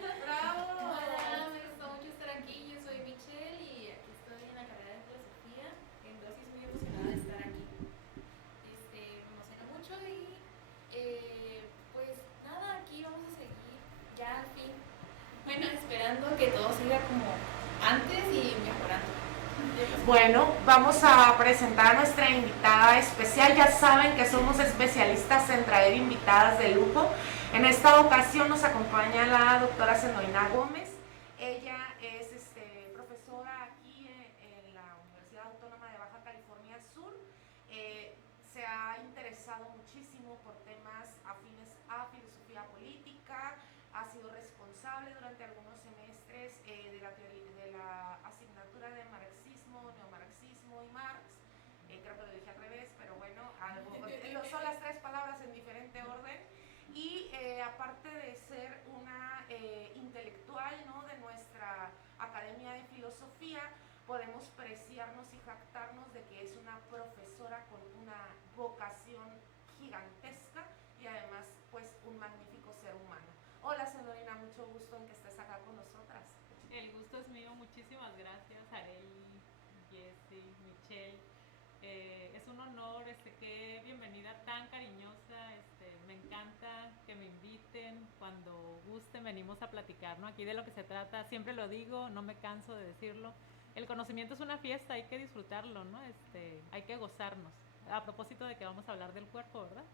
¡Bravo! Hola, me gusta mucho estar aquí. Yo soy Michelle y aquí estoy en la carrera de filosofía. Entonces, muy emocionada de estar aquí. Me emociona mucho y pues nada, aquí vamos a seguir ya al fin. Bueno, esperando que todo siga como antes y mejorando. Bueno, vamos a presentar a nuestra invitada especial. Ya saben que somos especialistas en traer invitadas de lujo. En esta ocasión nos acompaña la doctora Zenolina Gómez. Ella es profesora aquí en la Universidad Autónoma de Baja California Sur. Se ha interesado muchísimo por temas afines a filosofía política, ha sido responsable durante algunos semestres de la asignatura de marxismo, neomarxismo y Marx. Creo que lo dije al revés, pero bueno, son las tres palabras en diferente orden. Y aparte de ser una intelectual, ¿no?, de nuestra Academia de Filosofía, podemos preciarnos y jactarnos de que es una profesora con una vocación gigantesca y además pues un magnífico ser humano. Hola Zenolina, mucho gusto en que estés acá con nosotras. El gusto es mío, muchísimas gracias Arely, Jessie, Michelle. Es un honor, qué bienvenida tan cariñosa, me encanta que me inviten, cuando gusten venimos a platicar, ¿no? Aquí de lo que se trata, siempre lo digo, no me canso de decirlo, el conocimiento es una fiesta, hay que disfrutarlo, ¿no? Hay que gozarnos. A propósito de que vamos a hablar del cuerpo, ¿verdad?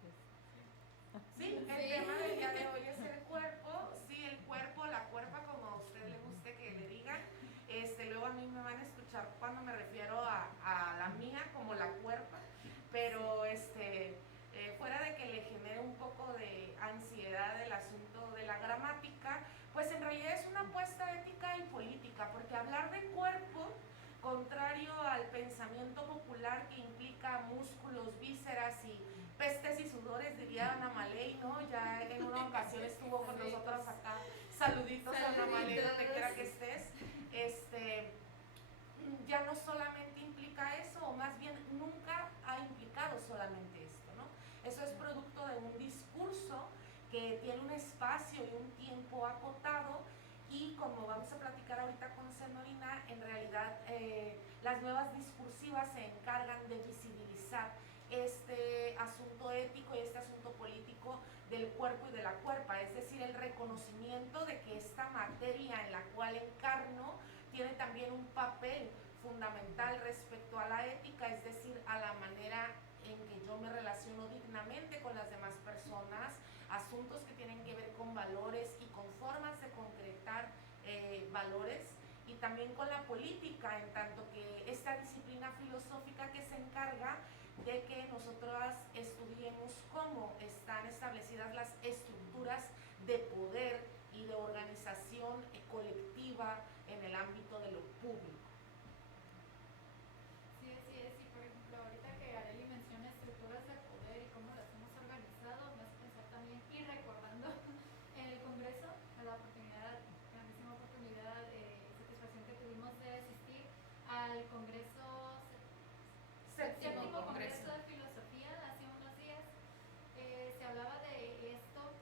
Sí, el tema del día de hoy es el cuerpo. Sí, el cuerpo, la cuerpa, como a usted le guste que le digan. Luego a mí me van a escuchar cuando me refiero a la mía como la cuerpa, pero fuera de que le genere un poco de ansiedad el asunto de la gramática, pues en realidad es una apuesta ética y política, porque hablar de cuerpo, contrario al pensamiento popular que implica músculos, vísceras y pestes y sudores, diría Ana Maley, ¿no? Ya en una ocasión estuvo con nosotros acá. Saluditos a Ana Maley, donde quiera que estés. Ya no solamente implica eso, o más bien nunca ha implicado solamente esto, ¿no? Eso es producto de un discurso que tiene un espacio y un tiempo acotado, y como vamos a platicar ahorita con Zenolina, en realidad las nuevas discursivas se encargan de visibilizar este asunto ético y este asunto político del cuerpo y de la cuerpa, es decir, el reconocimiento de que esta materia en la cual encarno tiene también un papel fundamental respecto a la ética, es decir, a la manera en que yo me relaciono dignamente con las demás personas, asuntos que tienen que ver con valores y con formas de concretar valores, y también con la política, en tanto que esta disciplina filosófica que se encarga de que nosotras estudiemos cómo están establecidas las estructuras de poder y de organización colectiva en el ámbito de lo público. Sí, así es. Y por ejemplo, ahorita que Arely menciona estructuras de poder y cómo las hemos organizado, me hace pensar también, y recordando en el Congreso, a la oportunidad, grandísima oportunidad, satisfacción que tuvimos de asistir al Congreso, séptimo Congreso de Filosofía hace unos días. Se hablaba de esto,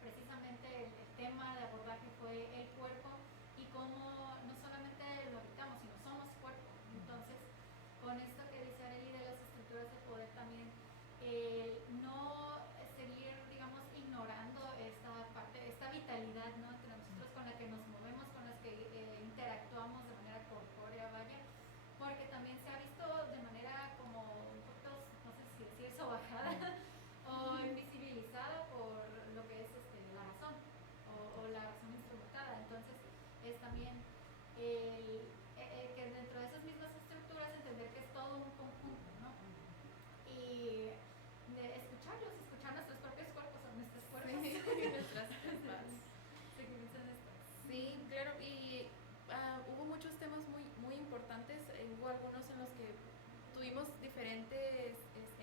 precisamente el tema de abordaje fue el cuerpo y cómo no solamente lo habitamos, sino somos cuerpo. Entonces, con esto que dice Arely de las estructuras de poder también, no seguir, digamos, ignorando esta parte, esta vitalidad, ¿no?, entre nosotros, con la que nos movemos, con las que interactuamos de manera corpórea, vaya, porque también se ha visto de manera como un poquito, no sé si decir sobajada o invisibilizada por lo que es la razón o la razón instrumentada. Entonces es también que dentro de esas mismas estructuras entender que es todo un conjunto, ¿no? Y de escuchar nuestros propios cuerpos o nuestros cuerpos. Sí, nuestras cuerpas. Sí, claro, y hubo muchos temas muy importantes. Hubo algunos en los que tuvimos diferentes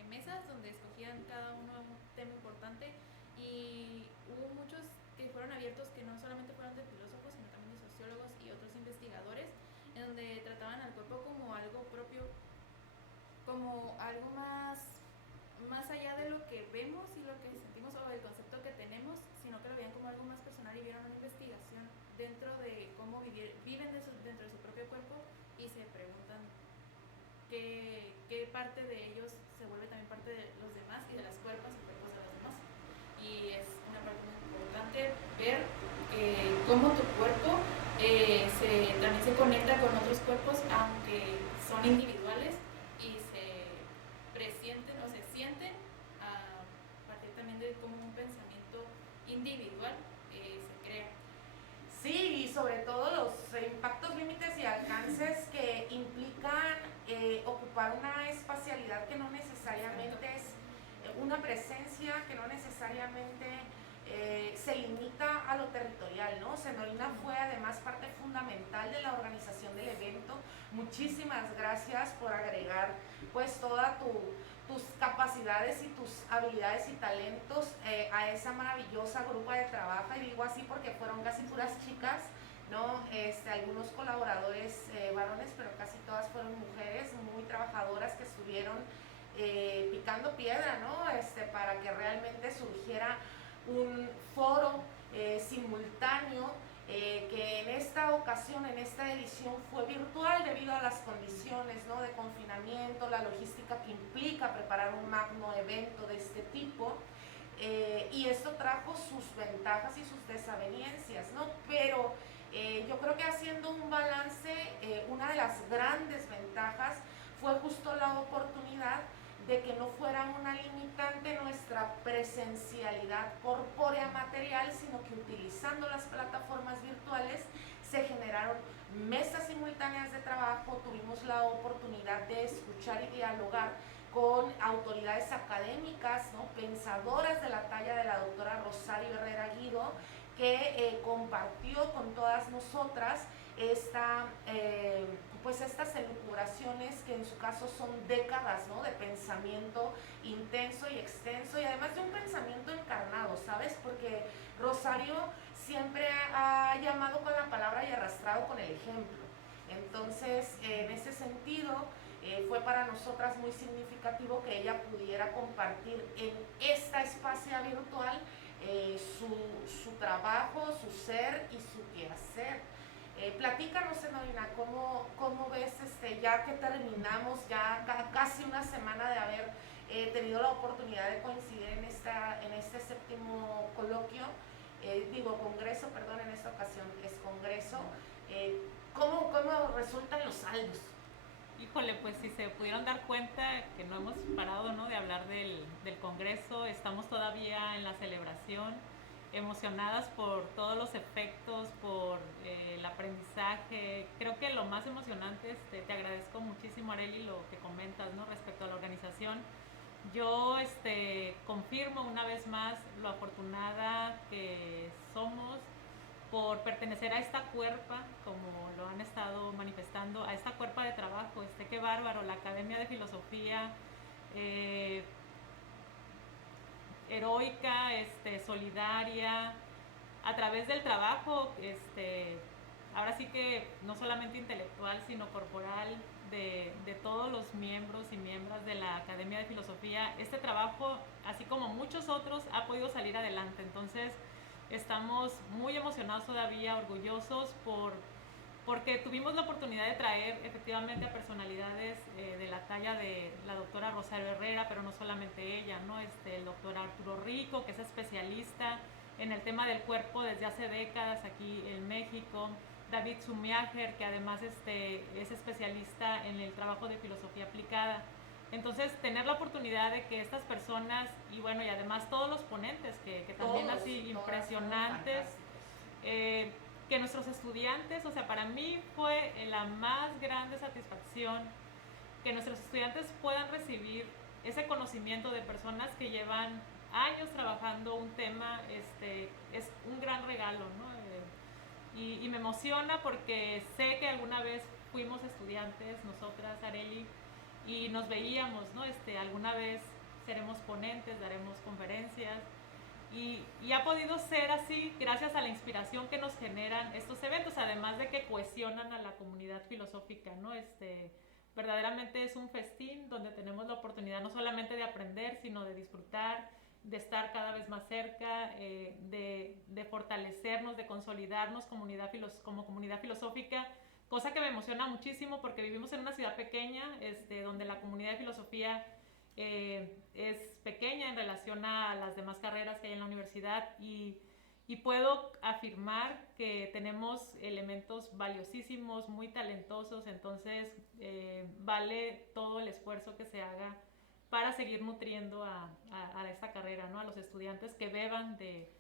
mesas donde escogían cada uno un tema importante, y hubo muchos que fueron abiertos, que no solamente fueron de filósofos, sino también de sociólogos y otros investigadores, en donde trataban al cuerpo como algo propio, como algo más allá de lo que vemos y lo que sentimos o del concepto que tenemos, sino que lo veían como algo más personal y vieron una investigación dentro de cómo viven dentro de su propio cuerpo y se preguntan qué parte de ellos se vuelve también parte de los demás y de las cuerpos y cuerpos de los demás. Y es una parte muy importante ver cómo tu cuerpo también se conecta con otros cuerpos, aunque son individuales, y se presienten o se sienten a partir también de cómo un pensamiento individual se crea. Sí, y sobre todo los impactos, límites y alcances que implican ocupar una espacialidad que no necesariamente es una presencia, que no necesariamente se limita a lo territorial, ¿no? Senorina fue además parte fundamental de la organización del evento. Muchísimas gracias por agregar pues todas tus capacidades y tus habilidades y talentos a esa maravillosa grupo de trabajo, y digo así porque fueron casi puras chicas, ¿no? Algunos colaboradores varones, pero casi todas fueron mujeres muy trabajadoras que estuvieron picando piedra, ¿no? Para que realmente surgiera un foro simultáneo que en esta ocasión, en esta edición, fue virtual debido a las condiciones, ¿no? De confinamiento, la logística que implica preparar un magno evento de este tipo, y esto trajo sus ventajas y sus desavenencias, ¿no? Pero yo creo que haciendo un balance, una de las grandes ventajas fue justo la oportunidad de que no fuera una limitante nuestra presencialidad corpórea material, sino que utilizando las plataformas virtuales se generaron mesas simultáneas de trabajo, tuvimos la oportunidad de escuchar y dialogar con autoridades académicas, ¿no? Pensadoras de la talla de la doctora Rosario Herrera Guido, que compartió con todas nosotras pues estas elucubraciones que en su caso son décadas, ¿no? De pensamiento intenso y extenso, y además de un pensamiento encarnado, ¿sabes? Porque Rosario siempre ha llamado con la palabra y arrastrado con el ejemplo. Entonces, en ese sentido, fue para nosotras muy significativo que ella pudiera compartir en esta espacia virtual su trabajo, su ser y su quehacer. Platícanos, Senorina, ¿cómo ves, ya que terminamos ya casi una semana de haber tenido la oportunidad de coincidir en este séptimo coloquio, congreso, perdón, en esta ocasión es congreso, ¿cómo resultan los saldos? Híjole, pues si se pudieron dar cuenta que no hemos parado, ¿no? De hablar del congreso, estamos todavía en la celebración, emocionadas por todos los efectos, por el aprendizaje. Creo que lo más emocionante, te agradezco muchísimo, Arely, lo que comentas, ¿no? Respecto a la organización. Yo confirmo una vez más lo afortunada que somos por pertenecer a esta cuerpa, como lo han estado manifestando, a esta cuerpa de trabajo. Qué bárbaro, la Academia de Filosofía, heroica, solidaria, a través del trabajo, ahora sí que no solamente intelectual, sino corporal, de todos los miembros y miembros de la Academia de Filosofía. Este trabajo, así como muchos otros, ha podido salir adelante. Entonces, estamos muy emocionados todavía, orgullosos porque tuvimos la oportunidad de traer efectivamente a personalidades de la talla de la doctora Rosario Herrera, pero no solamente ella, ¿no? El doctor Arturo Rico, que es especialista en el tema del cuerpo desde hace décadas aquí en México, David Zumiager, que además es especialista en el trabajo de filosofía aplicada. Entonces, tener la oportunidad de que estas personas, y bueno, y además todos los ponentes, que también así impresionantes, que nuestros estudiantes, o sea, para mí fue la más grande satisfacción que nuestros estudiantes puedan recibir ese conocimiento de personas que llevan años trabajando un tema. Es un gran regalo, ¿no? Y me emociona porque sé que alguna vez fuimos estudiantes, nosotras, Arely, y nos veíamos, ¿no? Alguna vez seremos ponentes, daremos conferencias, y ha podido ser así gracias a la inspiración que nos generan estos eventos, además de que cohesionan a la comunidad filosófica, ¿no? Verdaderamente es un festín donde tenemos la oportunidad no solamente de aprender, sino de disfrutar estar cada vez más cerca, de fortalecernos, de consolidarnos como comunidad filosófica, cosa que me emociona muchísimo porque vivimos en una ciudad pequeña, donde la comunidad de filosofía es pequeña en relación a las demás carreras que hay en la universidad, y puedo afirmar que tenemos elementos valiosísimos, muy talentosos. Entonces vale todo el esfuerzo que se haga para seguir nutriendo a esta carrera, ¿no? A los estudiantes que beban de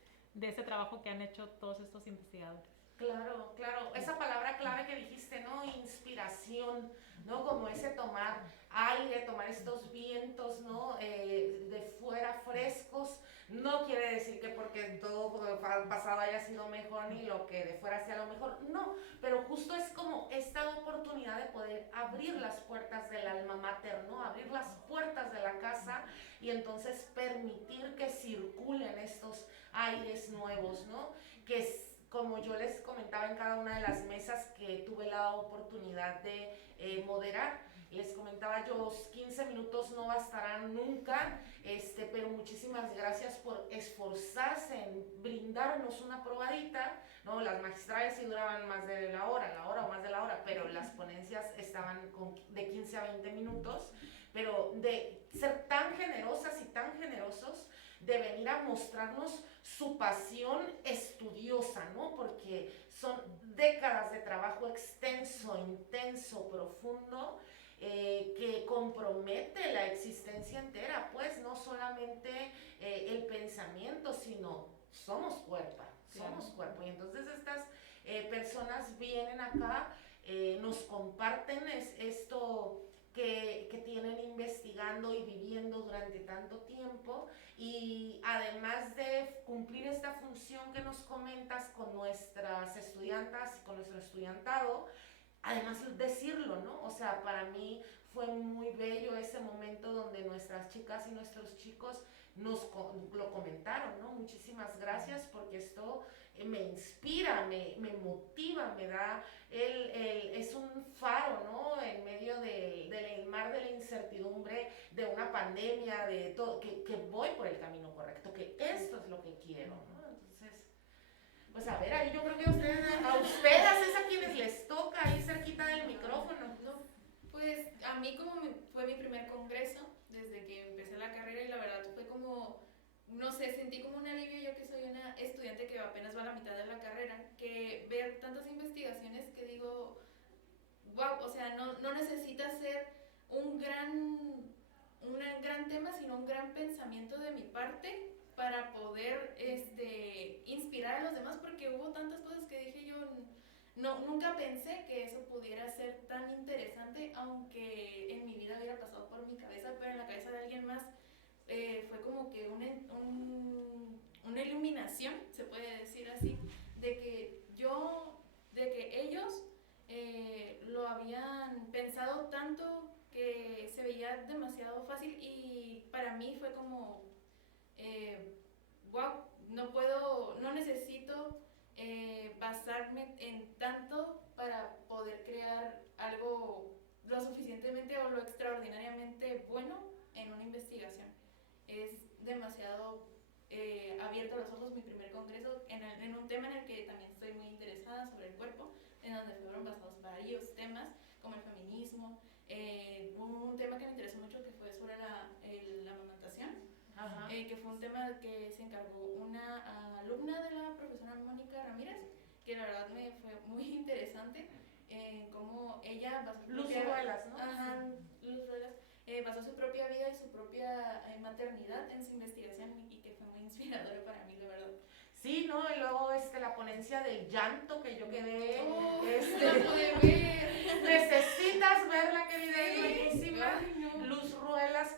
ese trabajo que han hecho todos estos investigadores. Claro, claro, esa palabra clave que dijiste, ¿no? Inspiración, ¿no? Como ese tomar aire, tomar estos vientos, ¿no? De fuera frescos. No quiere decir que porque todo pasado haya sido mejor ni lo que de fuera sea lo mejor, no, pero justo es como esta oportunidad de poder abrir las puertas del alma mater, ¿no? Abrir las puertas de la casa y entonces permitir que circulen estos aires nuevos, ¿no? Que como yo les comentaba en cada una de las mesas que tuve la oportunidad de moderar, les comentaba yo, los 15 minutos no bastarán nunca, pero muchísimas gracias por esforzarse en brindarnos una probadita, ¿no? Las magistrales sí duraban más de la hora o más de la hora, pero las ponencias estaban de 15 a 20 minutos, pero de ser tan generosas y tan generosos, de venir a mostrarnos su pasión estudiosa, ¿no? Porque son décadas de trabajo extenso, intenso, profundo, que compromete la existencia entera, pues no solamente el pensamiento, sino somos cuerpo. Y entonces estas personas vienen acá, nos comparten esto que tienen investigando y viviendo durante tanto tiempo, y además de cumplir esta función que nos comentas con nuestras estudiantas y con nuestro estudiantado, además decirlo, ¿no? O sea, para mí fue muy bello ese momento donde nuestras chicas y nuestros chicos lo comentaron, ¿no? Muchísimas gracias, porque esto me inspira, me motiva, me da es un faro, ¿no? En medio del mar de la incertidumbre, de una pandemia, de todo, que voy por el camino correcto, que esto es lo que quiero, ¿no? Entonces, pues a ver, ahí yo creo que a ustedes es a quienes les toca ahí cerquita del micrófono, ¿no? Pues a mí fue mi primer congreso desde que empecé la carrera, y la verdad fue como, no sé, sentí como un alivio, yo que soy una estudiante que apenas va a la mitad de la carrera, que ver tantas investigaciones que digo, wow, o sea, no necesita ser un gran tema, sino un gran pensamiento de mi parte para poder inspirar a los demás, porque hubo tantas cosas que dije yo, nunca pensé que eso pudiera ser tan interesante, aunque en mi vida hubiera pasado por mi cabeza, pero en la cabeza de alguien más fue como que una iluminación, se puede decir así, de que ellos lo habían pensado tanto que se veía demasiado fácil, y para mí fue como wow, no necesito basarme en tanto para poder crear algo lo suficientemente o lo extraordinariamente bueno en una investigación. Es demasiado abierto a los ojos mi primer congreso en un tema en el que también estoy muy interesada, sobre el cuerpo, en donde fueron basados varios temas como el feminismo, un tema que me interesó mucho que fue sobre la amamantación, que fue un tema que se encargó una alumna de la profesora Mónica Ramírez, que la verdad me fue muy interesante, cómo ella basó Luz Ruelas, ¿no? Luz Ruelas, basó su propia vida y su propia maternidad en su investigación, y que fue muy inspiradora para mí, la verdad. Sí, ¿no? Y luego la ponencia del llanto, que yo quedé... ¡Oh! ¡La pude ver! Necesitas verla, querida, es buenísima. Ay, no. Luz Ruelas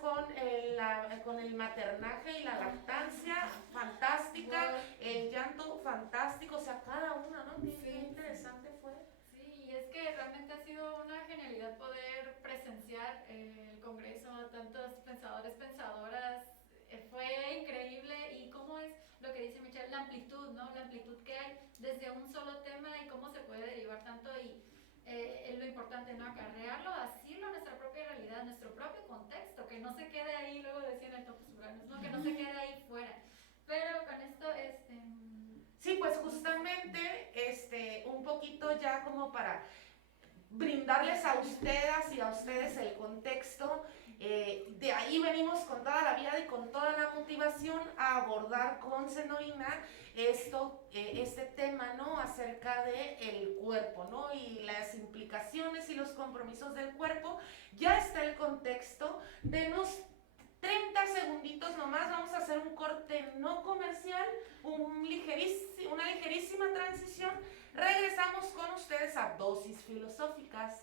con el maternaje y la lactancia, fantástica. Wow. El llanto, fantástico. O sea, cada una, ¿no? Sí. Qué interesante fue. Sí, y es que realmente ha sido una genialidad poder presenciar el congreso a tantos pensadores, pensadoras. Fue increíble, y cómo es lo que dice Michelle, la amplitud, ¿no? La amplitud que hay desde un solo tema y cómo se puede derivar tanto, y es lo importante, ¿no? Acarrearlo, asirlo a nuestra propia realidad, nuestro propio contexto, que no se quede ahí, luego decían el Topos Urbanos, ¿no? Que no se quede ahí fuera, pues justamente un poquito ya como para brindarles a ustedes y a ustedes el contexto. De ahí venimos con toda la vida y con toda la motivación a abordar con Zenorina este tema, ¿no? Acerca del cuerpo, ¿no? Y las implicaciones y los compromisos del cuerpo. Ya está el contexto. Denos 30 segunditos nomás, vamos a hacer un corte no comercial, una ligerísima transición. Regresamos con ustedes a Dosis Filosóficas.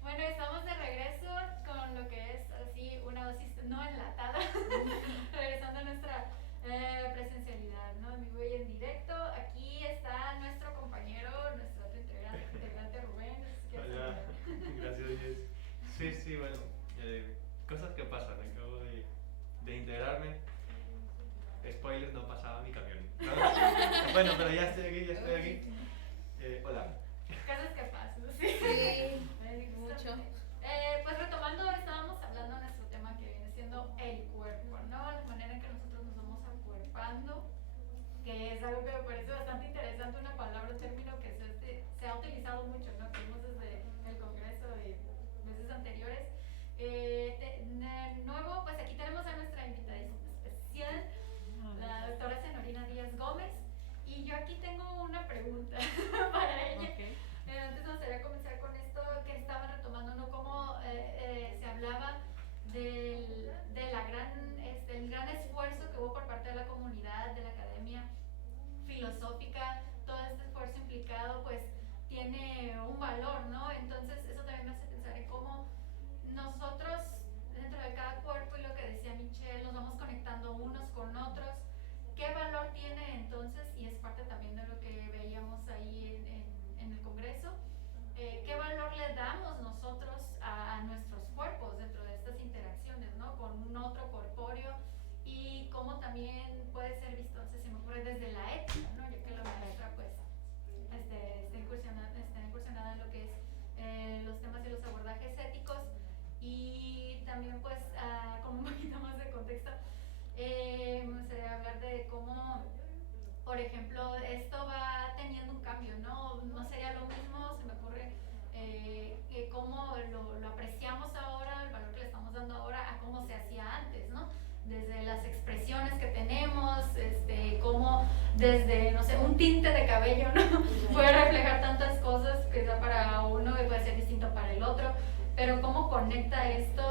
Bueno, estamos de regreso con lo que es así una dosis no enlatada, regresando a nuestra presencialidad, ¿no? En vivo y en directo. Aquí está nuestro compañero, nuestro otro integrante Rubén. Hola, gracias Jess. Sí, bueno, cosas que pasan, acabo de integrarme. Spoilers, no pasaba mi camión. ¿No? Bueno, pero ya estoy aquí. Hola. Cosas que pasan, sí. Sí, mucho. Pues retomando, estábamos hablando de nuestro tema que viene siendo el cuerpo, ¿no? La manera en que nosotros nos vamos acuerpando, que es algo que me parece bastante interesante, una palabra, un término que se ha utilizado mucho, ¿no? Que vimos desde el congreso de meses anteriores. De nuevo, pues aquí tenemos a nuestra invitada especial, la doctora Zenorina Díaz Gómez, y yo aquí tengo una pregunta para ella. Okay. Antes me gustaría comenzar con esto que estaban retomando, ¿no? Cómo se hablaba el gran esfuerzo que hubo por parte de la comunidad, de la academia filosófica, todo este esfuerzo implicado, pues tiene un valor, ¿no? Entonces eso también me hace pensar en cómo nosotros, dentro de cada cuerpo, y lo que decía Michelle, nos vamos conectando unos con otros. ¿Qué valor tiene entonces? Y es parte también de lo que veíamos ahí en el Congreso. ¿Qué valor le damos nosotros a nuestros cuerpos dentro de estas interacciones, ¿no? Con un otro corpóreo, y cómo también puede ser visto, entonces se me ocurre desde la ética, ¿no? Ya que la maestra pues está incursionada en lo que es los temas y los abordajes éticos, y también pues como un poquito más de contexto, me gustaría hablar de cómo, por ejemplo, esto va teniendo un cambio, ¿no? No sería lo mismo, se me ocurre, que cómo lo apreciamos ahora, el valor que le estamos dando ahora, a cómo se hacía antes, ¿no? Desde las expresiones que tenemos, cómo desde, no sé, un tinte de cabello, ¿no? Puede reflejar tantas cosas, que sea para uno y puede ser distinto para el otro, pero cómo conecta esto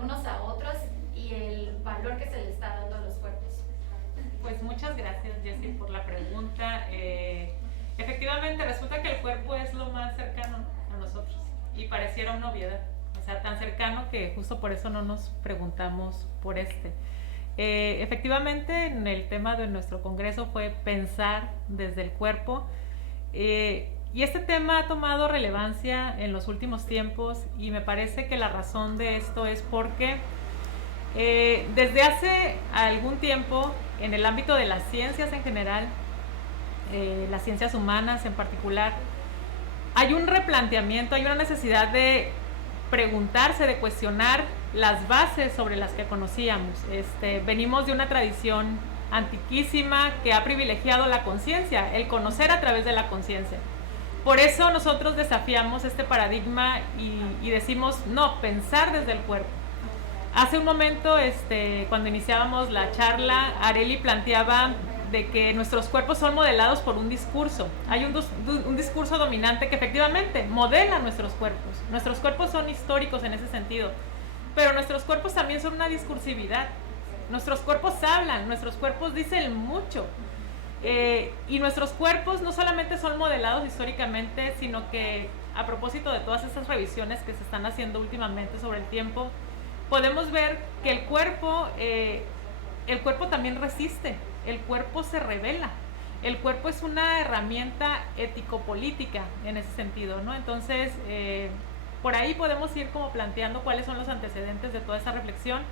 unos a otros y el valor que se le está dando a los cuerpos. Pues muchas gracias, Jessie, por la pregunta. Efectivamente, resulta que el cuerpo es lo más cercano a nosotros y pareciera una obviedad, o sea, tan cercano que justo por eso no nos preguntamos por Efectivamente, en el tema de nuestro congreso fue pensar desde el cuerpo. Y este tema ha tomado relevancia en los últimos tiempos y me parece que la razón de esto es porque desde hace algún tiempo, en el ámbito de las ciencias en general, las ciencias humanas en particular, hay un replanteamiento, hay una necesidad de preguntarse, de cuestionar las bases sobre las que conocíamos. Venimos de una tradición antiquísima que ha privilegiado la conciencia, el conocer a través de la conciencia. Por eso nosotros desafiamos este paradigma y decimos, no, pensar desde el cuerpo. Hace un momento, cuando iniciábamos la charla, Arely planteaba de que nuestros cuerpos son modelados por un discurso. Hay un discurso dominante que efectivamente modela nuestros cuerpos. Nuestros cuerpos son históricos en ese sentido, pero nuestros cuerpos también son una discursividad. Nuestros cuerpos hablan, nuestros cuerpos dicen mucho. Y nuestros cuerpos no solamente son modelados históricamente, sino que a propósito de todas estas revisiones que se están haciendo últimamente sobre el tiempo, podemos ver que el cuerpo también resiste, el cuerpo se revela, el cuerpo es una herramienta ético-política en ese sentido, ¿no? Entonces, por ahí podemos ir como planteando cuáles son los antecedentes de toda esta reflexión,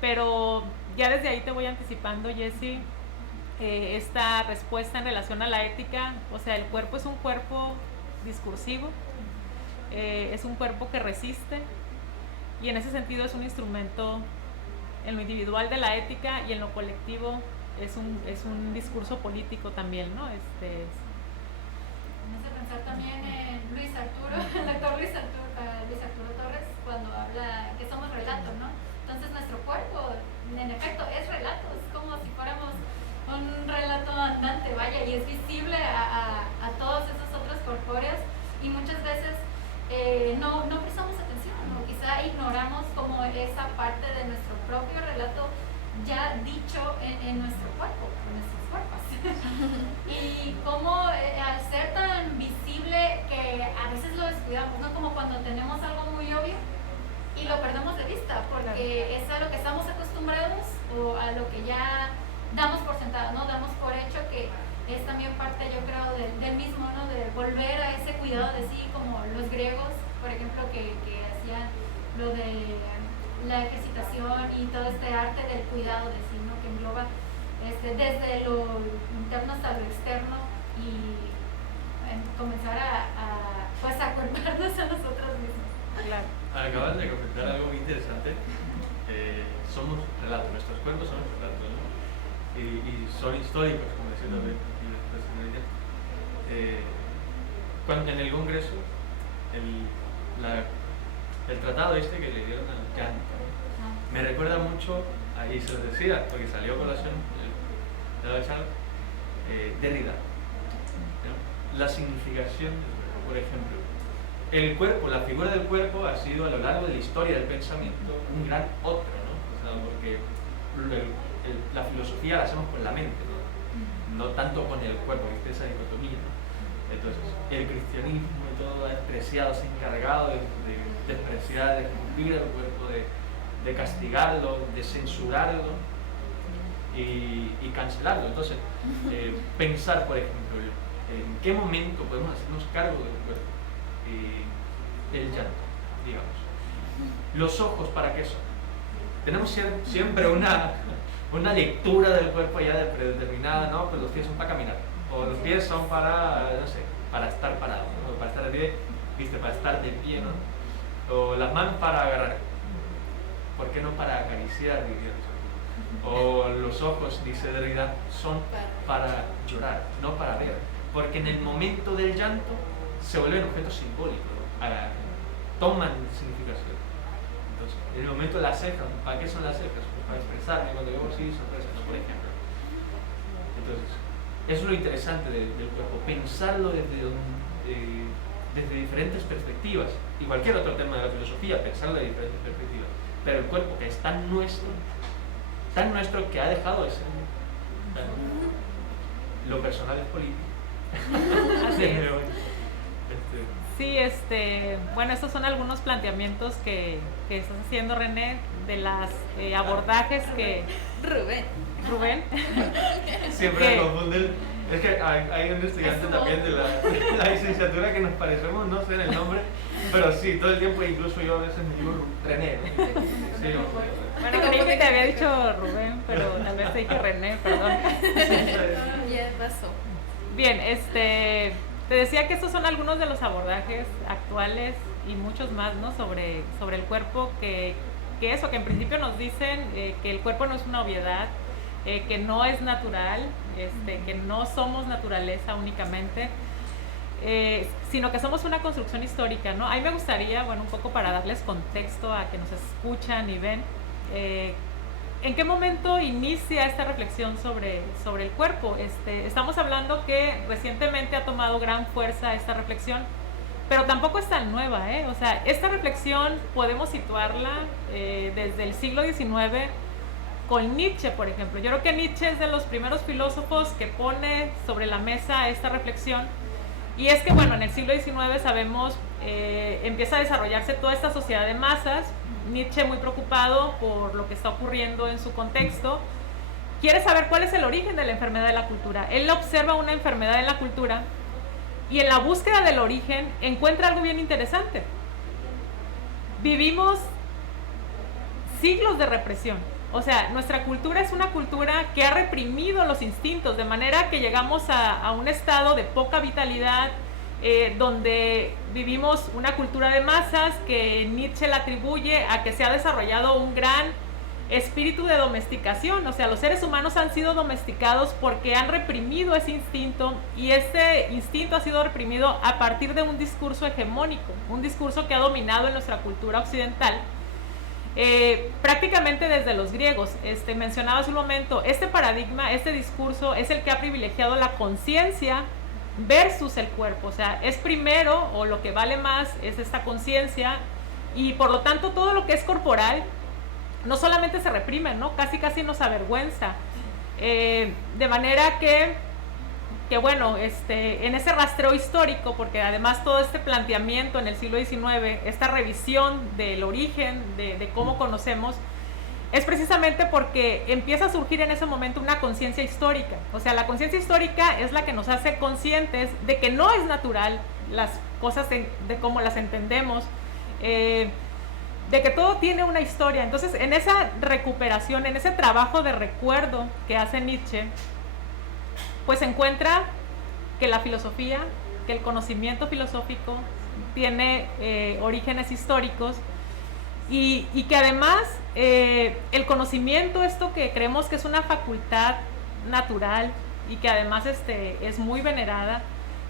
pero ya desde ahí te voy anticipando, Jessie, esta respuesta en relación a la ética. O sea, el cuerpo es un cuerpo discursivo, es un cuerpo que resiste, y en ese sentido es un instrumento en lo individual de la ética, y en lo colectivo es un discurso político también, ¿no? Me hace pensar también en Luis Arturo, el doctor Luis Arturo Torres, cuando habla que somos relatos, ¿no? Entonces nuestro cuerpo, en efecto, es relato, es como si fuéramos un relato andante, vaya, y es visible a todos esos otros corpóreos, y muchas veces no prestamos atención, o quizá ignoramos como esa parte de nuestro propio relato ya dicho en nuestro cuerpo, en nuestras cuerpos. Y como al ser tan visible que a veces lo descuidamos, ¿no? Como cuando tenemos algo muy obvio y lo perdemos de vista, porque es a lo que estamos acostumbrados o a lo que ya damos por sentado, ¿no? Damos por hecho, que es también parte, yo creo, del mismo, ¿no? De volver a ese cuidado de sí, como los griegos, por ejemplo, que hacían lo de la ejercitación y todo este arte del cuidado de sí, ¿no? Que engloba desde lo interno hasta lo externo, y comenzar pues a acuerparnos a nosotros mismos. Claro. Acabas de comentar algo muy interesante. Somos relatos, nuestros cuerpos son relatos, ¿no? Y son históricos, como decía también la señorita. En el congreso, el tratado que le dieron al Kant me recuerda mucho, y se lo decía porque salió a colación de la charla, Derrida, ¿no? La significación del cuerpo. Por ejemplo, el cuerpo, la figura del cuerpo ha sido a lo largo de la historia del pensamiento un gran otro, ¿no? O sea, porque la filosofía la hacemos con la mente, no tanto con el cuerpo, que es esa dicotomía, ¿no? Entonces, el cristianismo y todo ha despreciado, se ha encargado de despreciar, de escupir el cuerpo, de castigarlo, de censurarlo y cancelarlo. Entonces, pensar, por ejemplo, en qué momento podemos hacernos cargo del cuerpo. El llanto, digamos. Los ojos, ¿para qué son? Tenemos siempre una lectura del cuerpo ya predeterminada, ¿no? Pues los pies son para caminar, o los pies son para, no sé, para estar parado, ¿no? Para estar de pie, ¿viste? Para estar de pie, ¿no? O las manos para agarrar. ¿Por qué no para acariciar, diría Aristóteles? O los ojos, dice Derrida, son para llorar, no para ver. Porque en el momento del llanto se vuelven objetos simbólicos, ¿no? Toman significación. Entonces, en el momento de las cejas, ¿para qué son las cejas? Pues para expresarme cuando digo sí, sorpresa, ¿no? Por ejemplo. Entonces, eso es lo interesante del cuerpo, pensarlo desde diferentes perspectivas, y cualquier otro tema de la filosofía, pensarlo de diferentes perspectivas. Pero el cuerpo, que es tan nuestro que ha dejado de ser. Lo personal es político. Así es. Sí, bueno, estos son algunos planteamientos que estás haciendo, René, de las abordajes que... Rubén. Siempre me confunden. Es que hay un estudiante también de la licenciatura que nos parecemos, no sé el nombre, pero sí, todo el tiempo, incluso yo a veces me digo René. Sí, bueno, creí que te había dicho Rubén, pero tal vez te dije René, perdón. Ya pasó. Bien, te decía que estos son algunos de los abordajes actuales y muchos más, ¿no? Sobre el cuerpo, que eso, que en principio nos dicen que el cuerpo no es una obviedad, que no es natural, que no somos naturaleza únicamente, sino que somos una construcción histórica, ¿no? A mí me gustaría, bueno, un poco para darles contexto a que nos escuchan y ven, ¿en qué momento inicia esta reflexión sobre el cuerpo? Estamos hablando que recientemente ha tomado gran fuerza esta reflexión, pero tampoco es tan nueva, ¿eh? O sea, esta reflexión podemos situarla desde el siglo XIX con Nietzsche, por ejemplo. Yo creo que Nietzsche es de los primeros filósofos que pone sobre la mesa esta reflexión. Y es que, bueno, en el siglo XIX sabemos, empieza a desarrollarse toda esta sociedad de masas. Nietzsche, muy preocupado por lo que está ocurriendo en su contexto, quiere saber cuál es el origen de la enfermedad de la cultura. Él observa una enfermedad en la cultura y en la búsqueda del origen encuentra algo bien interesante. Vivimos siglos de represión. O sea, nuestra cultura es una cultura que ha reprimido los instintos, de manera que llegamos a un estado de poca vitalidad, donde vivimos una cultura de masas que Nietzsche le atribuye a que se ha desarrollado un gran espíritu de domesticación. O sea, los seres humanos han sido domesticados porque han reprimido ese instinto, y ese instinto ha sido reprimido a partir de un discurso hegemónico, un discurso que ha dominado en nuestra cultura occidental. Prácticamente desde los griegos. Mencionaba hace un momento, este paradigma, este discurso es el que ha privilegiado la conciencia versus el cuerpo. O sea, es primero, o lo que vale más es esta conciencia, y por lo tanto todo lo que es corporal no solamente se reprime, ¿no? Casi nos avergüenza, de manera que bueno, en ese rastreo histórico, porque además todo este planteamiento en el siglo XIX, esta revisión del origen, de cómo conocemos, es precisamente porque empieza a surgir en ese momento una conciencia histórica. O sea, la conciencia histórica es la que nos hace conscientes de que no es natural las cosas de cómo las entendemos, de que todo tiene una historia. Entonces, en esa recuperación, en ese trabajo de recuerdo que hace Nietzsche, pues se encuentra que la filosofía, que el conocimiento filosófico tiene orígenes históricos, y que además el conocimiento, esto que creemos que es una facultad natural y que además es muy venerada,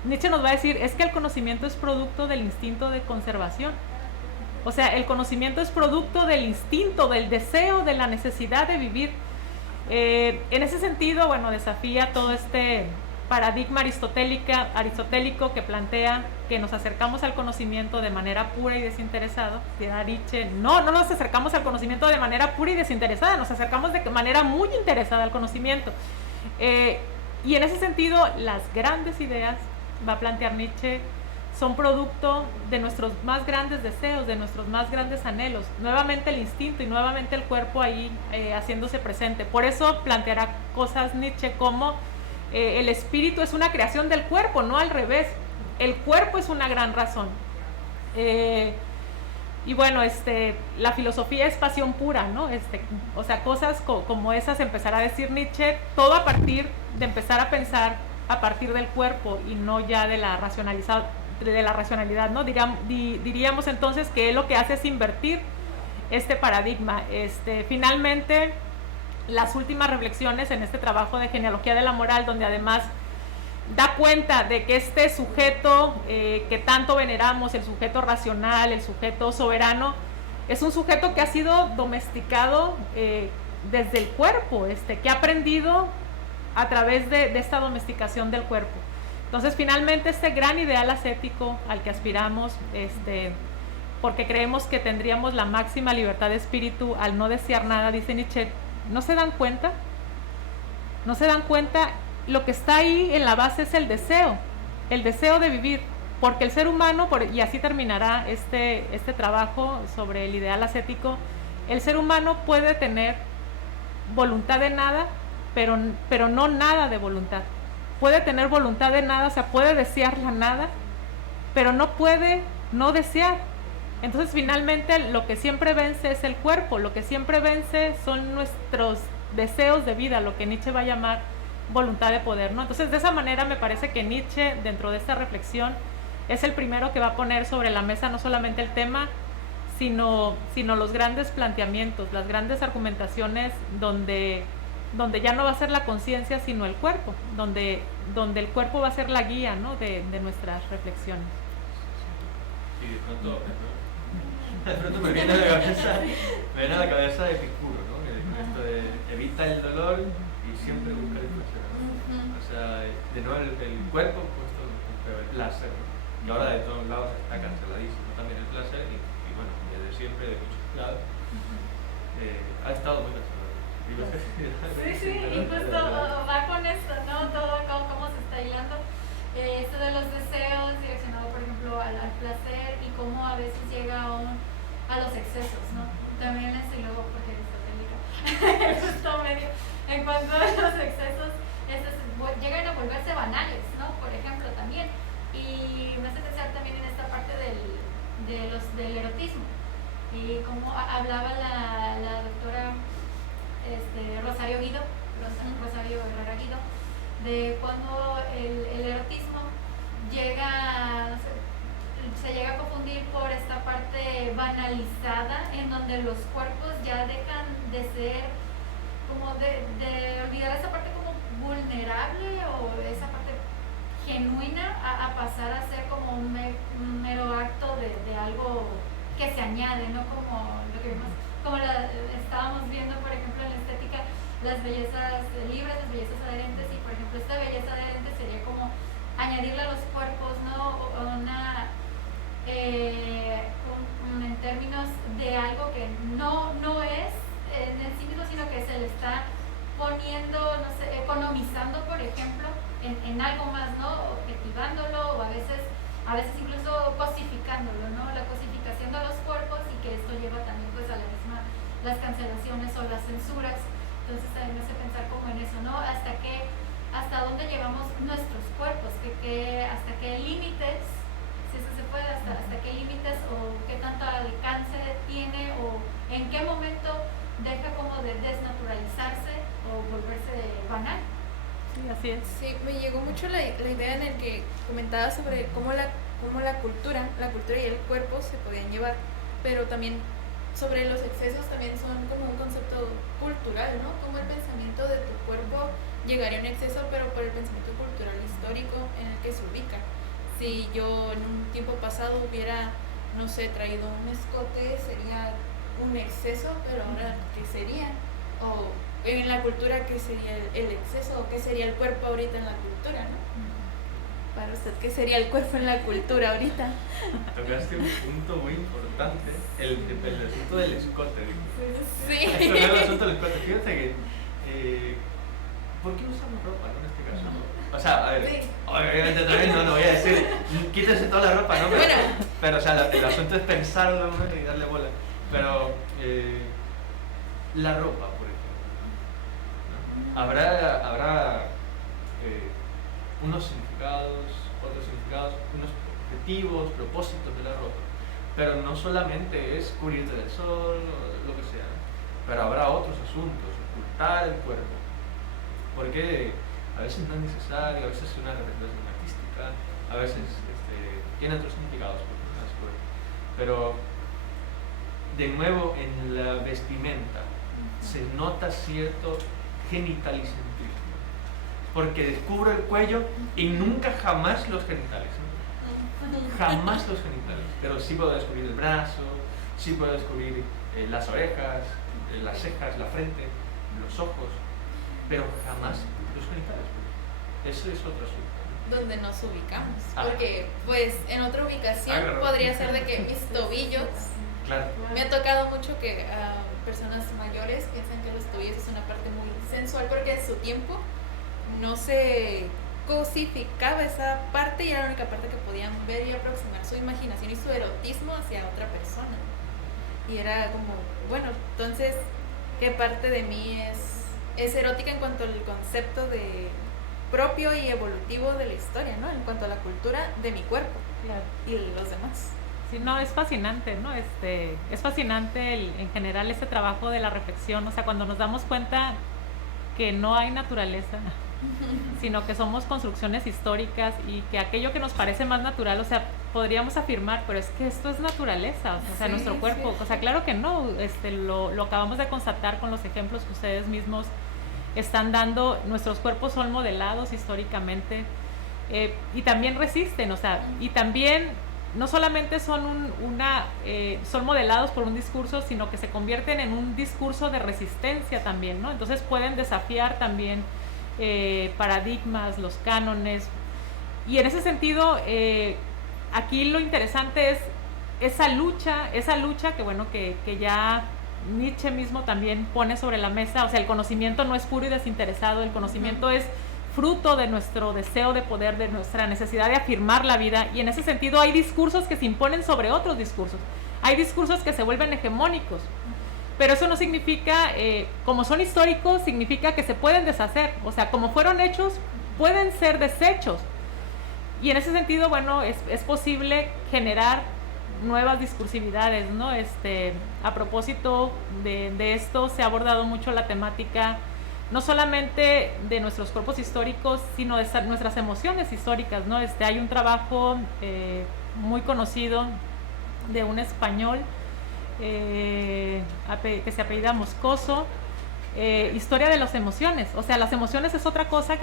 Nietzsche nos va a decir, es que el conocimiento es producto del instinto de conservación. O sea, el conocimiento es producto del instinto, del deseo, de la necesidad de vivir. En ese sentido, bueno, desafía todo este paradigma aristotélico que plantea que nos acercamos al conocimiento de manera pura y desinteresada. Nietzsche, no nos acercamos al conocimiento de manera pura y desinteresada, nos acercamos de manera muy interesada al conocimiento. Y en ese sentido, las grandes ideas, va a plantear Nietzsche, son producto de nuestros más grandes deseos, de nuestros más grandes anhelos. Nuevamente el instinto y nuevamente el cuerpo ahí haciéndose presente. Por eso planteará cosas Nietzsche como el espíritu es una creación del cuerpo, no al revés. El cuerpo es una gran razón. Y bueno, la filosofía es pasión pura, ¿no? O sea, cosas como esas empezará a decir Nietzsche, todo a partir de empezar a pensar a partir del cuerpo y no ya de la racionalidad, ¿no? Diríamos entonces que él lo que hace es invertir este paradigma. Finalmente, las últimas reflexiones en este trabajo de genealogía de la moral, donde además da cuenta de que este sujeto que tanto veneramos, el sujeto racional, el sujeto soberano, es un sujeto que ha sido domesticado desde el cuerpo, que ha aprendido a través de esta domesticación del cuerpo. Entonces, finalmente, este gran ideal ascético al que aspiramos, porque creemos que tendríamos la máxima libertad de espíritu al no desear nada, dice Nietzsche, ¿no se dan cuenta? ¿No se dan cuenta? Lo que está ahí en la base es el deseo de vivir. porque el ser humano, y así terminará este trabajo sobre el ideal ascético, el ser humano puede tener voluntad de nada, pero no nada de voluntad. Puede tener voluntad de nada, o sea, puede desear la nada, pero no puede no desear. Entonces finalmente lo que siempre vence es el cuerpo, lo que siempre vence son nuestros deseos de vida, lo que Nietzsche va a llamar voluntad de poder, ¿no? Entonces de esa manera me parece que Nietzsche, dentro de esta reflexión, es el primero que va a poner sobre la mesa no solamente el tema, sino los grandes planteamientos, las grandes argumentaciones donde ya no va a ser la conciencia sino el cuerpo, donde el cuerpo va a ser la guía, ¿no? de nuestras reflexiones. Y de pronto me viene a la cabeza Epicuro, ¿no? Que con esto de evita el dolor y siempre busca el placer, ¿no? O sea, de nuevo el cuerpo puesto el placer, ¿no? Y ahora de todos lados está canceladísimo también el placer y bueno, desde siempre de muchos lados ha estado muy cancelado. Sí, y justo va con esto, ¿no? Todo cómo se está hilando. Esto de los deseos direccionado, por ejemplo, al placer y cómo a veces llega a los excesos, ¿no? También y luego porque aristotélica, justo medio, en cuanto a los excesos, llegan a volverse banales, ¿no? Por ejemplo, también. Y me hace pensar también en esta parte del erotismo. Y como hablaba la doctora Rosario Guido, Rosario Herrera Guido, de cuando el erotismo llega, no sé, se llega a confundir por esta parte banalizada en donde los cuerpos ya dejan de ser como de olvidar esa parte como vulnerable o esa parte genuina a pasar a ser como un mero acto de algo que se añade, no como lo que vimos, como estábamos viendo por ejemplo en la estética, las bellezas libres, las bellezas adherentes, y por ejemplo esta belleza adherente sería como añadirle a los cuerpos, ¿no? En términos de algo que no es en sí mismo, sino que se le está poniendo, no sé, economizando, por ejemplo, en algo más, ¿no? Objetivándolo o a veces incluso cosificándolo, ¿no? La cosificación de los cuerpos, y que esto lleva también pues a las cancelaciones o las censuras. Entonces también me hace pensar como en eso, ¿no? Hasta dónde llevamos nuestros cuerpos, hasta qué límites, si eso se puede, hasta qué límites o qué tanto alcance tiene, o en qué momento deja como de desnaturalizarse o volverse banal. Sí, así es. Sí, me llegó mucho la idea en el que comentaba sobre cómo la cultura y el cuerpo se podían llevar, pero también sobre los excesos también son como un concepto cultural, ¿no? Como el pensamiento de tu cuerpo llegaría a un exceso, pero por el pensamiento cultural histórico en el que se ubica. Si yo en un tiempo pasado hubiera, no sé, traído un escote, sería un exceso, pero ahora, ¿qué sería? O en la cultura, ¿qué sería el exceso? ¿O qué sería el cuerpo ahorita en la cultura, no? Para usted, ¿qué sería el cuerpo en la cultura ahorita? Tocaste un punto muy importante, el asunto del escote. Sí. El asunto del escote. Fíjate que, ¿por qué usamos ropa, no, en este caso? O sea, a ver, sí. Obviamente también no voy a decir, quítese toda la ropa, ¿no? Pero o sea, el asunto es pensarlo y darle bola. Pero la ropa, por ejemplo, ¿no? Habrá unos significados, otros significados, unos objetivos, propósitos de la ropa, pero no solamente es cubrirte del sol o lo que sea, ¿no? Pero habrá otros asuntos, ocultar el cuerpo, porque a veces no es necesario, a veces es una representación artística, a veces tiene otros significados, pero de nuevo en la vestimenta se nota cierto genitalicentrismo, porque descubro el cuello y nunca jamás los genitales, ¿no? Jamás los genitales, pero sí puedo descubrir el brazo, sí puedo descubrir las orejas, las cejas, la frente, los ojos, pero jamás los genitales. Eso es otro asunto, ¿no? Donde nos ubicamos, porque pues en otra ubicación podría ser de que mis tobillos, claro. Me ha tocado mucho que personas mayores piensan que los tobillos es una parte muy sensual porque en su tiempo no se cosificaba esa parte y era la única parte que podían ver y aproximar su imaginación y su erotismo hacia otra persona. Y era como, bueno, entonces, ¿qué parte de mí es erótica en cuanto al concepto de propio y evolutivo de la historia, ¿no? En cuanto a la cultura de mi cuerpo y los demás. Sí, no, es fascinante, ¿no? Es fascinante en general este trabajo de la reflexión, o sea, cuando nos damos cuenta que no hay naturaleza, sino que somos construcciones históricas y que aquello que nos parece más natural, o sea, podríamos afirmar, pero es que esto es naturaleza, o sea, Sí, nuestro cuerpo, sí. o sea, claro que no, lo acabamos de constatar con los ejemplos que ustedes mismos están dando, nuestros cuerpos son modelados históricamente y también resisten, o sea, y también no solamente son son modelados por un discurso, sino que se convierten en un discurso de resistencia también, ¿no? Entonces pueden desafiar también paradigmas, los cánones, y en ese sentido aquí lo interesante es esa lucha que bueno, que ya Nietzsche mismo también pone sobre la mesa, o sea, el conocimiento no es puro y desinteresado, el conocimiento es fruto de nuestro deseo de poder, de nuestra necesidad de afirmar la vida, y en ese sentido hay discursos que se imponen sobre otros discursos, hay discursos que se vuelven hegemónicos, pero eso no significa, como son históricos, significa que se pueden deshacer, o sea, como fueron hechos, pueden ser deshechos, y en ese sentido, bueno, es posible generar nuevas discursividades, ¿no? A propósito de esto, se ha abordado mucho la temática no solamente de nuestros cuerpos históricos, sino de nuestras emociones históricas, ¿no? Hay un trabajo muy conocido de un español que se apellida Moscoso, Historia de las emociones. O sea, las emociones es otra cosa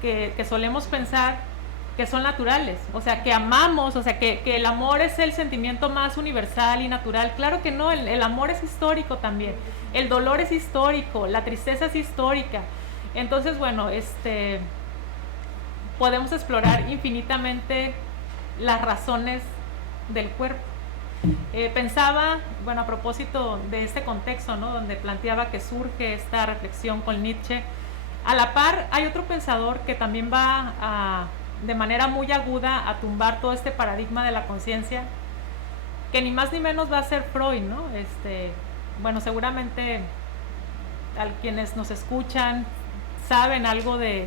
que solemos pensar que son naturales, o sea, que amamos, o sea, que el amor es el sentimiento más universal y natural. Claro que no, el amor es histórico también, el dolor es histórico, la tristeza es histórica. Entonces, bueno, podemos explorar infinitamente las razones del cuerpo. Pensaba, bueno, a propósito de este contexto, ¿no? Donde planteaba que surge esta reflexión con Nietzsche, a la par hay otro pensador que también va de manera muy aguda a tumbar todo este paradigma de la conciencia, que ni más ni menos va a ser Freud, ¿no? Bueno, seguramente quienes nos escuchan saben algo de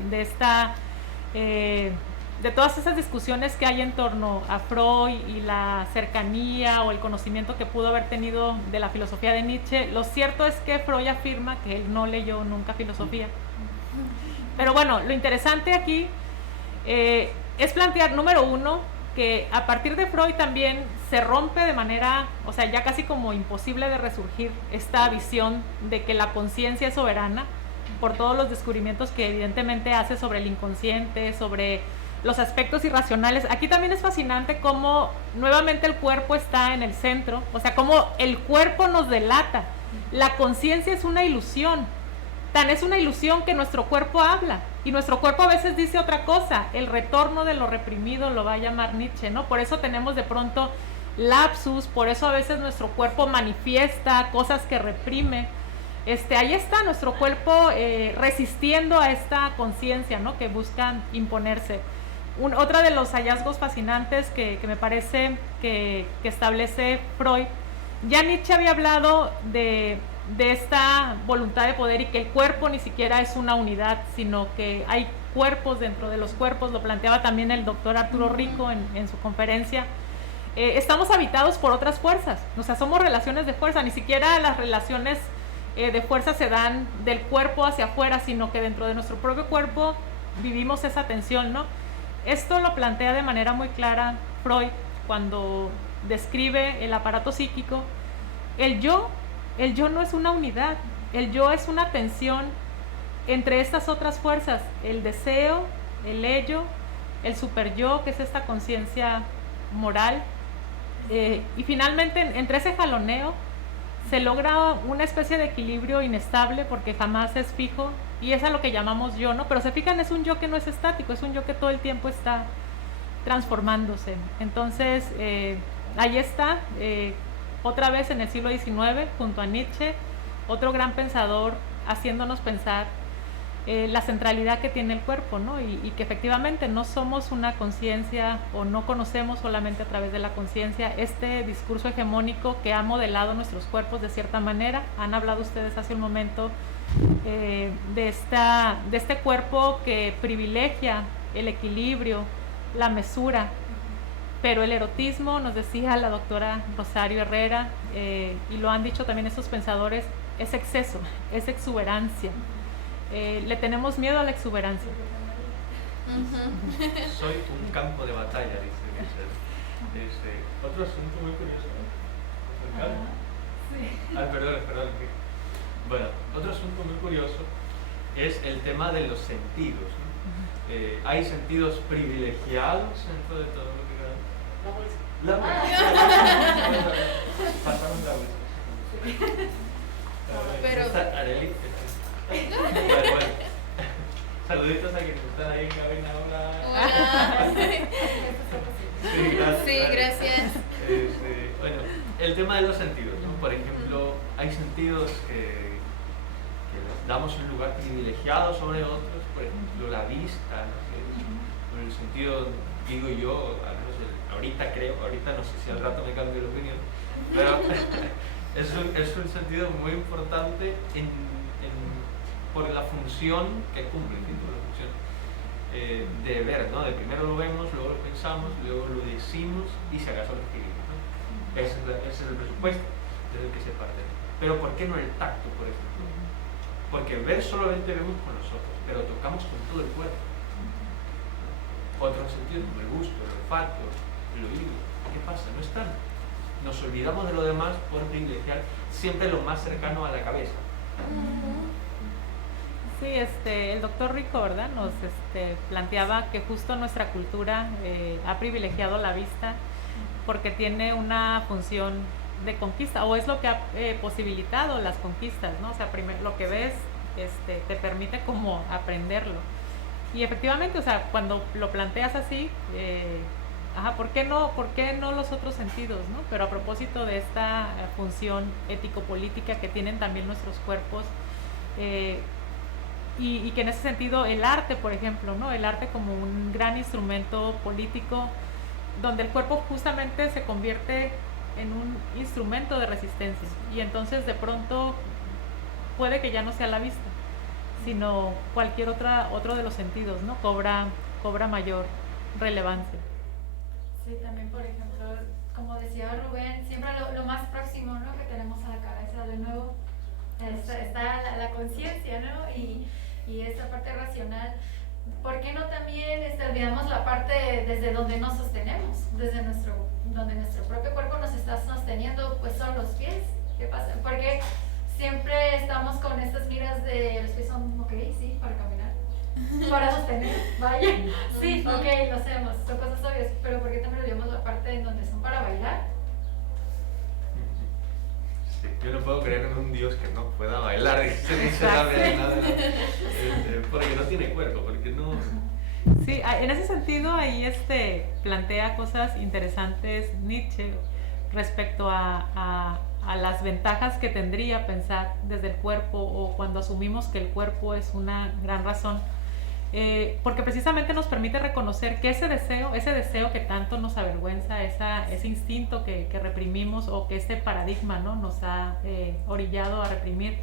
todas esas discusiones que hay en torno a Freud y la cercanía o el conocimiento que pudo haber tenido de la filosofía de Nietzsche. Lo cierto es que Freud afirma que él no leyó nunca filosofía. Pero bueno, lo interesante aquí es plantear, número uno, que a partir de Freud también se rompe de manera, o sea, ya casi como imposible de resurgir esta visión de que la conciencia es soberana por todos los descubrimientos que evidentemente hace sobre el inconsciente, sobre los aspectos irracionales. Aquí también es fascinante cómo nuevamente el cuerpo está en el centro, o sea, cómo el cuerpo nos delata. La conciencia es una ilusión, tan es una ilusión que nuestro cuerpo habla, y nuestro cuerpo a veces dice otra cosa, el retorno de lo reprimido lo va a llamar Nietzsche, ¿no? Por eso tenemos de pronto lapsus, por eso a veces nuestro cuerpo manifiesta cosas que reprime. Ahí está nuestro cuerpo resistiendo a esta conciencia, ¿no? Que buscan imponerse. Otra de los hallazgos fascinantes que me parece que establece Freud, ya Nietzsche había hablado de esta voluntad de poder y que el cuerpo ni siquiera es una unidad, sino que hay cuerpos dentro de los cuerpos. Lo planteaba también el doctor Arturo Rico en su conferencia. Estamos habitados por otras fuerzas, o sea, somos relaciones de fuerza, ni siquiera las relaciones de fuerza se dan del cuerpo hacia afuera, sino que dentro de nuestro propio cuerpo vivimos esa tensión, ¿no? Esto lo plantea de manera muy clara Freud cuando describe el aparato psíquico. El yo no es una unidad, el yo es una tensión entre estas otras fuerzas, el deseo, el ello, el superyo, que es esta conciencia moral, y finalmente entre ese jaloneo se logra una especie de equilibrio inestable porque jamás es fijo, y es a lo que llamamos yo, ¿no? Pero se fijan, es un yo que no es estático, es un yo que todo el tiempo está transformándose. Entonces ahí está, otra vez en el siglo XIX, junto a Nietzsche, otro gran pensador haciéndonos pensar la centralidad que tiene el cuerpo, ¿no? Y que efectivamente no somos una conciencia o no conocemos solamente a través de la conciencia este discurso hegemónico que ha modelado nuestros cuerpos de cierta manera. Han hablado ustedes hace un momento de este cuerpo que privilegia el equilibrio, la mesura, pero el erotismo, nos decía la doctora Rosario Herrera, y lo han dicho también estos pensadores, es exceso, es exuberancia. Le tenemos miedo a la exuberancia. Soy un campo de batalla, dice Michel. Otro asunto muy curioso, ¿no? Sí. Perdón. Bueno, otro asunto muy curioso es el tema de los sentidos, ¿no? Hay sentidos privilegiados dentro de todo lo que queda. La bolsa. Pasaron la bolsa. Pero... Arely. Bueno. Saluditos a quienes están ahí en cabina. Hola. Sí, gracias. Sí, gracias. Bueno, el tema de los sentidos, ¿no? Por ejemplo, hay sentidos que les damos un lugar privilegiado sobre otros, por ejemplo, la vista, ¿no? En el sentido, digo yo, al menos ahorita no sé si al rato me cambio de opinión, pero es un sentido muy importante por la función que cumple, ¿no? La función de ver, ¿no? De primero lo vemos, luego lo pensamos, luego lo decimos y si acaso lo escribimos, ¿no? Ese es el presupuesto desde el que se parte. Pero ¿por qué no el tacto, por ejemplo? Porque ver solamente vemos con los ojos, pero tocamos con todo el cuerpo. Otros sentidos como el gusto, el olfato, el oído, ¿qué pasa? No están. Nos olvidamos de lo demás por privilegiar siempre lo más cercano a la cabeza. Sí, el doctor Rico, ¿verdad? Nos planteaba que justo nuestra cultura ha privilegiado la vista porque tiene una función de conquista, o es lo que ha posibilitado las conquistas, ¿no? O sea, primero lo que ves te permite como aprenderlo. Y efectivamente, o sea, cuando lo planteas así, ¿por qué no los otros sentidos, ¿no? Pero a propósito de esta función ético-política que tienen también nuestros cuerpos, y que en ese sentido el arte, por ejemplo, ¿no? El arte como un gran instrumento político donde el cuerpo justamente se convierte en un instrumento de resistencia y entonces de pronto puede que ya no sea la vista, sino cualquier otro de los sentidos, ¿no? Cobra mayor relevancia. Sí, también por ejemplo, como decía Rubén, siempre lo más próximo, ¿no? Que tenemos a la cabeza de nuevo está la conciencia, ¿no? Y esta parte racional. ¿Por qué no también olvidamos la parte desde donde nos sostenemos? Donde nuestro propio cuerpo nos está sosteniendo, pues son los pies. ¿Qué pasa? Porque siempre estamos con estas miras de los pies son, ok, sí, para caminar, para sostener, vaya, sí, ok, lo hacemos, son cosas obvias, pero ¿por qué también olvidamos la parte en donde son para bailar? Sí, yo no puedo creer en un Dios que no pueda bailar, porque no tiene cuerpo, porque no... Sí, en ese sentido ahí plantea cosas interesantes Nietzsche respecto a las ventajas que tendría pensar desde el cuerpo o cuando asumimos que el cuerpo es una gran razón, porque precisamente nos permite reconocer que ese deseo que tanto nos avergüenza, ese instinto que reprimimos o que este paradigma, ¿no? Nos ha orillado a reprimir,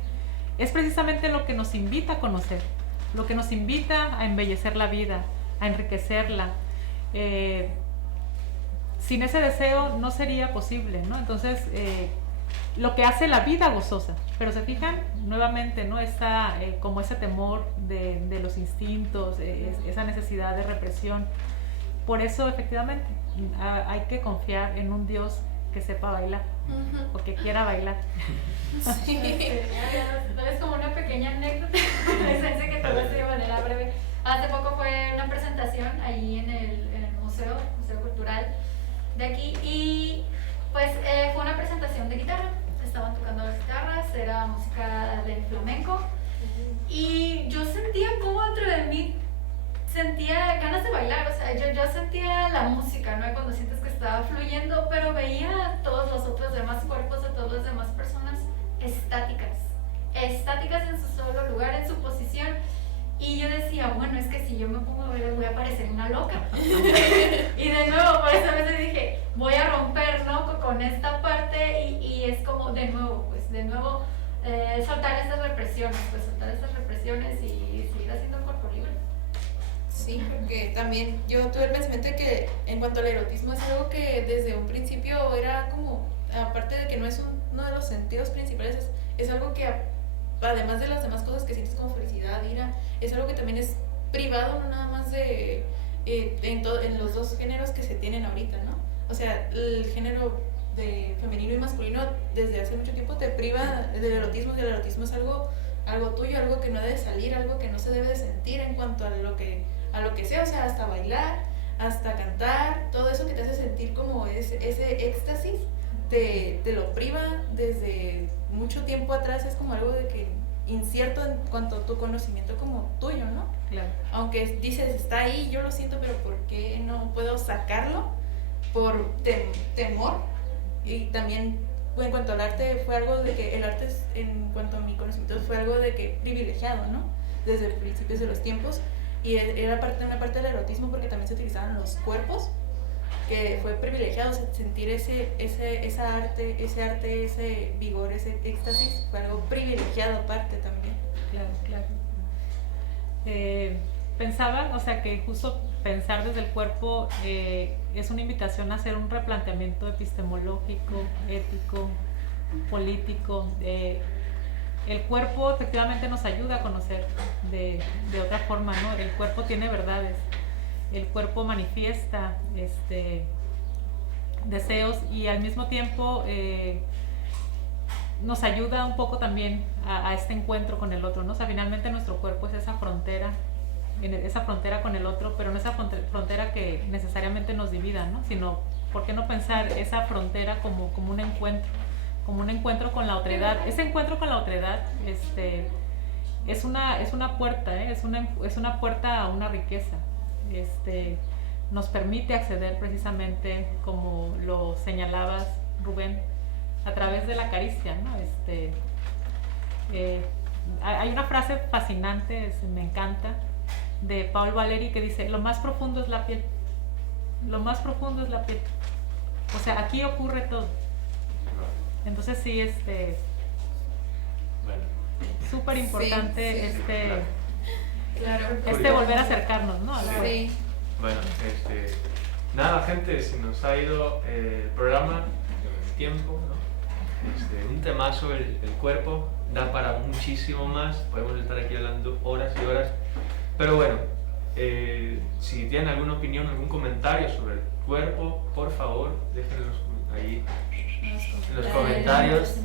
es precisamente lo que nos invita a conocer, lo que nos invita a embellecer la vida, a enriquecerla. Sin ese deseo no sería posible, ¿no? Entonces, lo que hace la vida gozosa, pero se fijan nuevamente, ¿no? Está como ese temor de los instintos, esa necesidad de represión. Por eso efectivamente hay que confiar en un Dios que sepa bailar o que quiera bailar. Sí. Es como una pequeña anécdota que te voy a decir de manera breve. Hace poco fue una presentación ahí en el Museo Cultural de aquí y pues fue una presentación de guitarra. Estaban tocando las guitarras, era música de flamenco y yo sentía como dentro de mí sentía ganas de bailar, o sea, yo sentía la música, ¿no? Cuando sientes que estaba fluyendo, pero veía a todos los otros demás cuerpos, a todas las demás personas estáticas en su solo lugar, en su posición. Y yo decía, bueno, es que si yo me pongo a bailar voy a parecer una loca. Y de nuevo, por eso a veces dije, voy a romper, ¿no? Con esta parte y es como de nuevo, soltar esas represiones, y seguir haciendo cuerpo libre. Sí, porque también yo tuve el pensamiento de que en cuanto al erotismo es algo que desde un principio era como, aparte de que no es uno de los sentidos principales, es algo que además de las demás cosas que sientes como felicidad, ira, es algo que también es privado, no nada más de en los dos géneros que se tienen ahorita, ¿no? O sea, el género de femenino y masculino desde hace mucho tiempo te priva del erotismo, y el erotismo es algo tuyo, algo que no debe salir, algo que no se debe de sentir en cuanto a lo que sea, o sea, hasta bailar, hasta cantar, todo eso que te hace sentir como ese éxtasis, te lo priva desde mucho tiempo atrás, es como algo de que incierto en cuanto a tu conocimiento como tuyo, ¿no? Claro. Aunque dices, está ahí, yo lo siento, pero ¿por qué no puedo sacarlo? Por temor. Y también en cuanto al arte fue algo de que el arte en cuanto a mi conocimiento fue algo de que privilegiado, ¿no? Desde principios de los tiempos, y era una parte del erotismo porque también se utilizaban los cuerpos, que fue privilegiado sentir ese arte, ese vigor, ese éxtasis, fue algo privilegiado aparte también. Claro, claro. Pensaba, o sea, que justo pensar desde el cuerpo es una invitación a hacer un replanteamiento epistemológico, ético, político. El cuerpo efectivamente nos ayuda a conocer de otra forma, ¿no? El cuerpo tiene verdades, el cuerpo manifiesta deseos y al mismo tiempo nos ayuda un poco también a este encuentro con el otro, ¿no? O sea, finalmente nuestro cuerpo es esa frontera con el otro, pero no esa frontera que necesariamente nos divida, ¿no? Sino, ¿por qué no pensar esa frontera como un encuentro con la otredad? Ese encuentro con la otredad es una puerta, es una puerta a una riqueza. Nos permite acceder precisamente, como lo señalabas, Rubén, a través de la caricia, ¿no? Hay una frase fascinante, me encanta, de Paul Valéry, que dice: lo más profundo es la piel. Lo más profundo es la piel. O sea, aquí ocurre todo. Entonces sí, Bueno. súper importante Sí. Claro. Volver a acercarnos, ¿no? Sí. Bueno, nada, gente, se nos ha ido el programa, el tiempo, ¿no? Un temazo, el cuerpo, da para muchísimo más, podemos estar aquí hablando horas y horas, pero bueno, si tienen alguna opinión, algún comentario sobre el cuerpo, por favor, déjenlos ahí en los comentarios.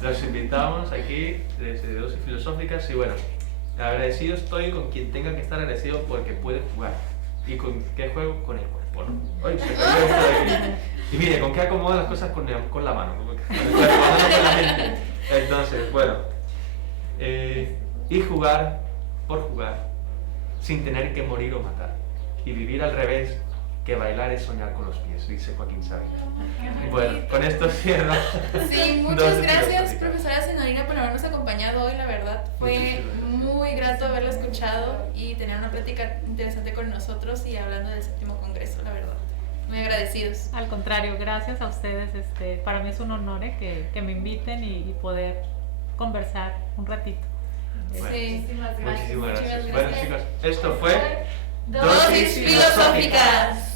Los invitamos aquí desde Dosis Filosóficas y bueno, agradecido estoy con quien tenga que estar agradecido porque puede jugar. ¿Y con qué juego? Con el cuerpo, ¿no? ¡Ay, se cayó esto de aquí! Y mire, ¿con qué acomoda las cosas? Con la mano, con el cuerpo, no con la mente. Entonces, bueno, y jugar por jugar, sin tener que morir o matar. Y vivir al revés, que bailar es soñar con los pies, dice Joaquín Sabina. Bueno, con esto cierro. Sí, muchas gracias, profesora Zenarina, por habernos acompañado hoy, la verdad. Fue muy grato haberla escuchado y tener una plática interesante con nosotros y hablando del 7º Congreso, la verdad. Muy agradecidos. Al contrario, gracias a ustedes. Para mí es un honor que me inviten y poder conversar un ratito. Bueno, Sí, muchísimas gracias. Muchas gracias. Bueno, chicos, esto fue Dosis Filosóficas.